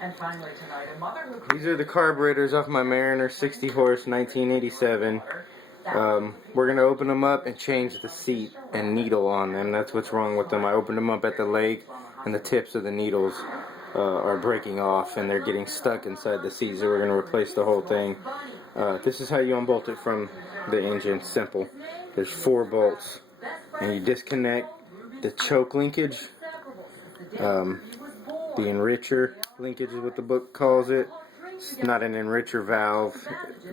And finally tonight, a mother who... These are the carburetors off my Mariner 60 horse 1987. We're going to open them up and change the seat and needle on them. That's what's wrong with them. I opened them up at the lake and the tips of the needles are breaking off and they're getting stuck inside the seat, so we're going to replace the whole thing. This is how you unbolt it from the engine. Simple. There's 4 bolts and you disconnect the choke linkage, the enricher linkage is what the book calls it. It's not an enricher valve,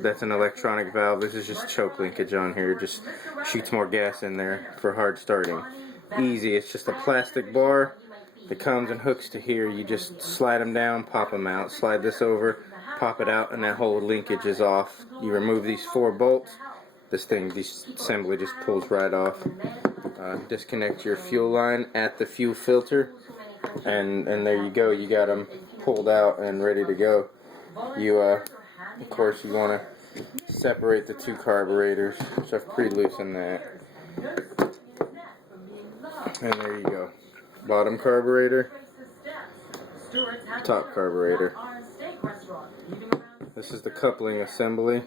that's an electronic valve. This is just choke linkage on here. Just shoots more gas in there for hard starting. Easy. It's just a plastic bar that comes and hooks to here. You just slide them down, pop them out. Slide this over, pop it out, and that whole linkage is off. You remove these 4 bolts. This assembly just pulls right off. Disconnect your fuel line at the fuel filter, and there you go. You got them pulled out and ready to go. You, of course, you want to separate the 2 carburetors, which I've pre-loosened that. And there you go. Bottom carburetor, top carburetor. This is the coupling assembly.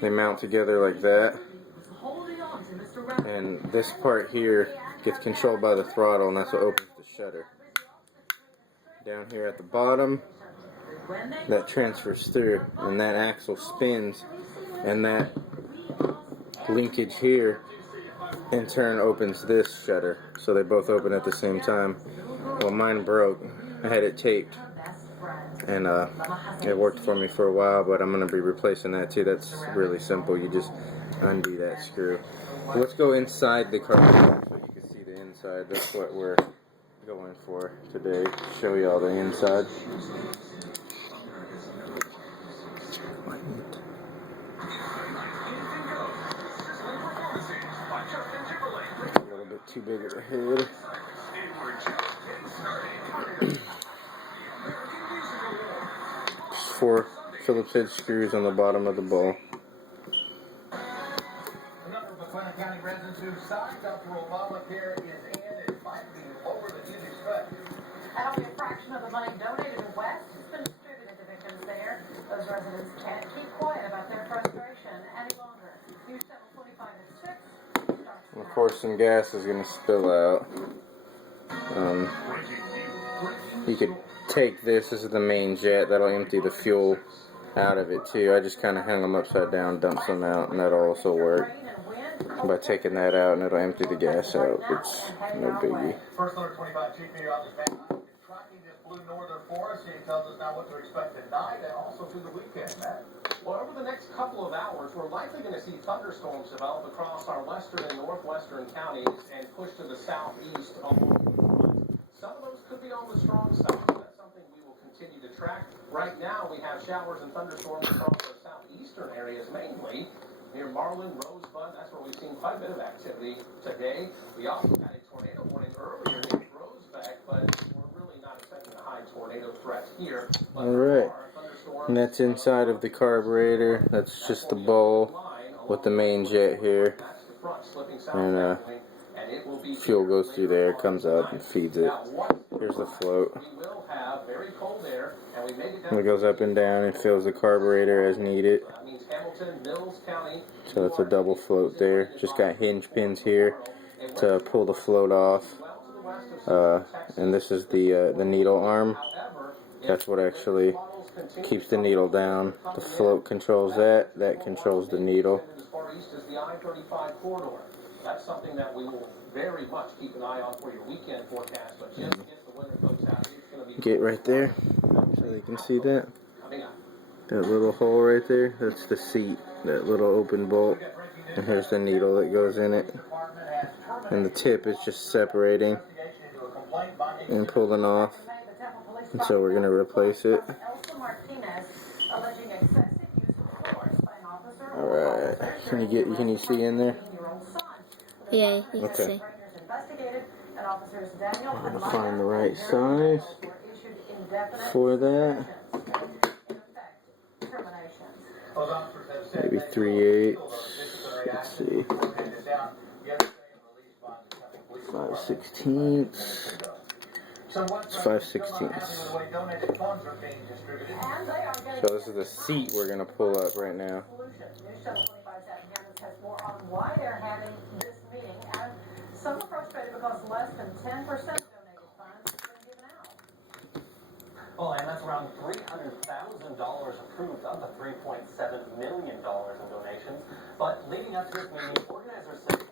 They mount together like that. And this part here gets controlled by the throttle, and that's what opens the shutter. Down here at the bottom, that transfers through, and that axle spins, and that linkage here in turn opens this shutter, so they both open at the same time. Well, mine broke. I had it taped, and it worked for me for a while, but I'm going to be replacing that too. That's really simple. You just undo that screw. Let's go inside the carburetor so you can see the inside. That's what we're going for today. Show y'all the inside. A little bit too big of a head. Just 4 Phillips head screws on the bottom of the ball. County residents who signed up for Obamacare is in and might be over the huge expect. And only a fraction of the money donated to West has been distributed to victims there. Those residents can't keep quiet about their frustration any longer. News 7:45 at 6. Of course, some gas is going to spill out. You could take this as the main jet. That'll empty the fuel out of it too. I just kind of hung them upside down, dumped some out, and that'll also work. By taking that out, and it'll empty the gas out. It's no biggie. First 125 Chief Meteorologist Matt Hopkins tracking this blue northern forest. He tells us now what to expect tonight and also through the weekend, Matt. Well, over the next couple of hours, we're likely going to see thunderstorms develop across our western and northwestern counties and push to the southeast. Some of those could be on the strong side. That's something we will continue to track. Right now, we have showers and thunderstorms across our southeastern areas mainly. Near Marlin, Rosebud, that's where we've seen quite a bit of activity today. We also had a tornado warning earlier near Roseback, but we're really not expecting a high tornado threat here. Alright, and that's inside of the carburetor. That's just the bowl with the main jet here. And fuel goes through there, comes out and feeds it. Here's the float. It goes up and down and fills the carburetor as needed. So it's a double float there. Just got hinge pins here to pull the float off. And this is the needle arm. That's what actually keeps the needle down. The float controls that. That controls the needle. That's something that we will very much keep an eye on for your weekend forecast. But just get the weather folks out. It's going to be get right there so they can see that. That little hole right there, that's the seat. That little open bolt. And here's the needle that goes in it. And the tip is just separating and pulling off. And so we're going to replace it. Alright. Can you see in there? Yeah, you can see. I'm going to find the right size for that. Maybe 3/8. Let's see. 5/16. It's 5/16. So this is the seat we're gonna pull up right now. Why they're having this meeting, and some are frustrated because less than 10% of donated funds have been given out. Well, and that's around $300,000 approved of the $3.7 million in donations. But leading up to this meeting, organizers said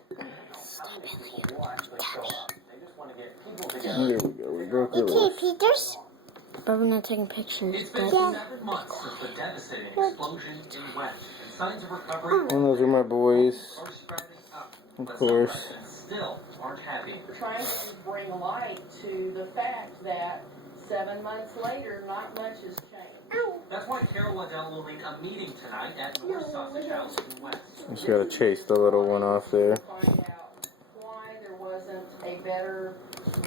how many people will actually show up. They just want to get people together. Here we go. We broke the Okay, list. Peters. But we're not taking pictures. It's been 7 months since the devastating explosion in West, and signs of recovery And those are my boys, are spreading up. of But course. some residents still aren't happy. Trying to bring light to the fact that 7 months later, not much has changed. That's why Carol Waddell will lead a meeting tonight at North Sausage House in West. Just gotta chase the little one off there. Find out why there wasn't a better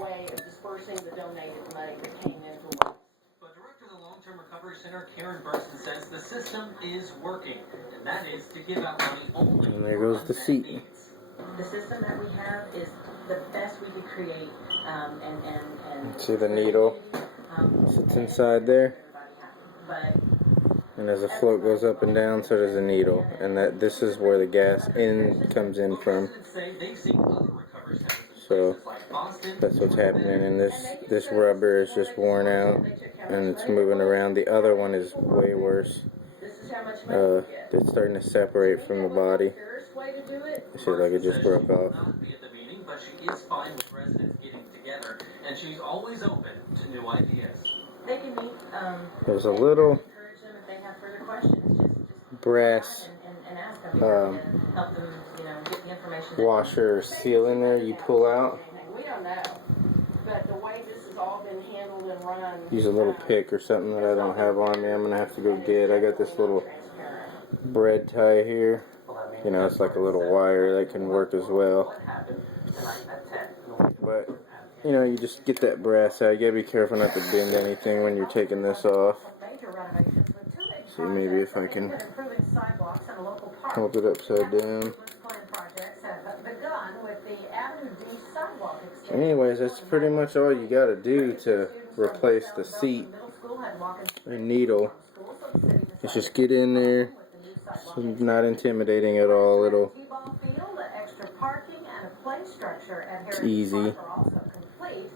way of dispersing the donated money that came into West. But Director of the Long-Term Recovery Center, Karen Burson, says the system is working, and that is to give out money only. And there goes the seat. The system that we have is the best we could create, and See the needle sits inside there, but and as the float goes up and down, so does the needle. And that this is where the gas comes in from. Residents say they've seen other recovery centers in So places like Boston. that's what's happening. And this rubber is just worn out, and it's moving around. The other one is way worse. this is how much money we get. It's starting to separate from the body. Fairest way to do it. It seems like it just broke She will off. not be at the meeting, but she is fine with residents getting together, and she's always open to new ideas. They can meet. There's a little Encourage them if they have further questions. Just brass and ask them. Um, and help them, get the information. washer or seal in there you pull out. We don't know, but the way this has all been handled and run. Use a little pick or something that I don't have on me. I'm gonna have to go get. I got this little bread tie here. It's like a little wire that can work as well. What happened tonight at 10? But you just get that brass out. You gotta be careful not to bend anything when you're taking this off. Major renovations with two big See, maybe if I can projects improving sidewalks in a local park. hold it upside down. Plan projects have begun with the Avenue D sidewalk extension. Anyways, that's pretty much all you gotta do to replace the seat Middle school had walk-in and needle. schools, so the city It's just get in there. It's not intimidating at all. It'll T-ball field, extra parking, and a play structure at Heritage easy. Park are also complete.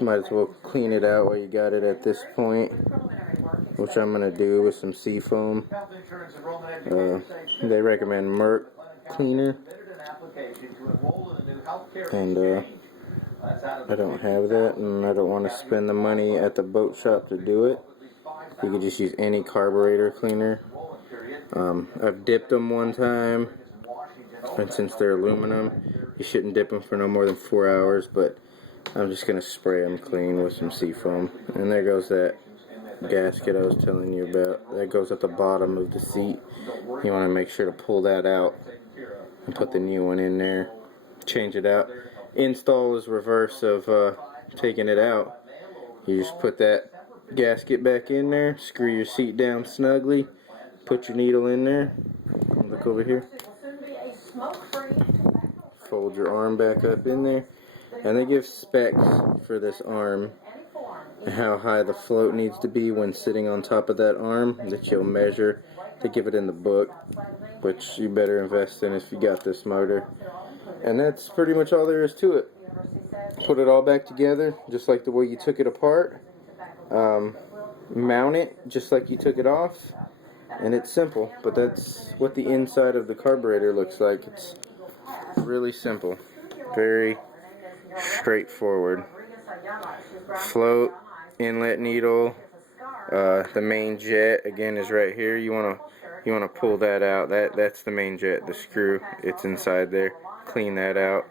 Might as well clean it out while you got it at this point, Preliminary work which I'm gonna do with some seafoam. Health insurance enrollment education They recommend Merc cleaner, submitted an application to enroll in a new healthcare and exchange. That's out of I don't have that, and I don't want to spend the money at the boat shop to do it. You could just use any carburetor cleaner. enrollment period. I've dipped them one time, and since they're aluminum, you shouldn't dip them for no more than 4 hours, but I'm just gonna spray them clean with some seafoam. And there goes that gasket I was telling you about. That goes at the bottom of the seat. You want to make sure to pull that out and put the new one in there. Change it out. Install is reverse of taking it out. You just put that gasket back in there, screw your seat down snugly, put your needle in there. Look over here. will soon be a smoke-free, tobacco-free Fold your arm back up in there. And they give specs for this arm any form. and how high the float needs to be when sitting on top of that arm that you'll measure. They give it in the book, which you better invest in if you got this motor. And that's pretty much all there is to it. Put it all back together just like the way you took it apart. Mount it just like you took it off. And it's simple, but that's what the inside of the carburetor looks like. It's really simple. Very straightforward. Float, inlet needle, the main jet again is right here. You wanna pull that out. That's the main jet, the screw. It's inside there. Clean that out.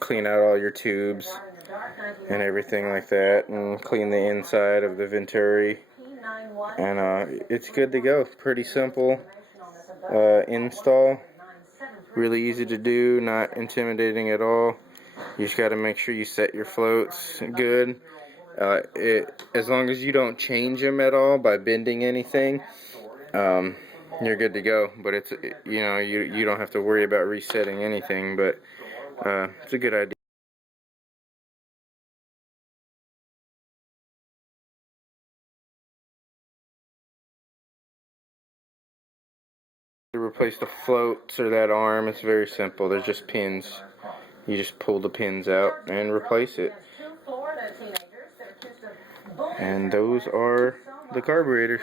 Clean out all your tubes and everything like that, and clean the inside of the venturi. And it's good to go. Pretty simple install. Really easy to do, not intimidating at all. You just got to make sure you set your floats good. As long as you don't change them at all by bending anything, you're good to go. But it's you don't have to worry about resetting anything. But it's a good idea. To replace the floats or that arm, it's very simple. They're just pins. You just pull the pins out and replace it. And those are the carburetors.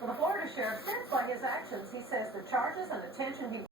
Well, the Florida sheriff stands by his actions. He says the charges and attention he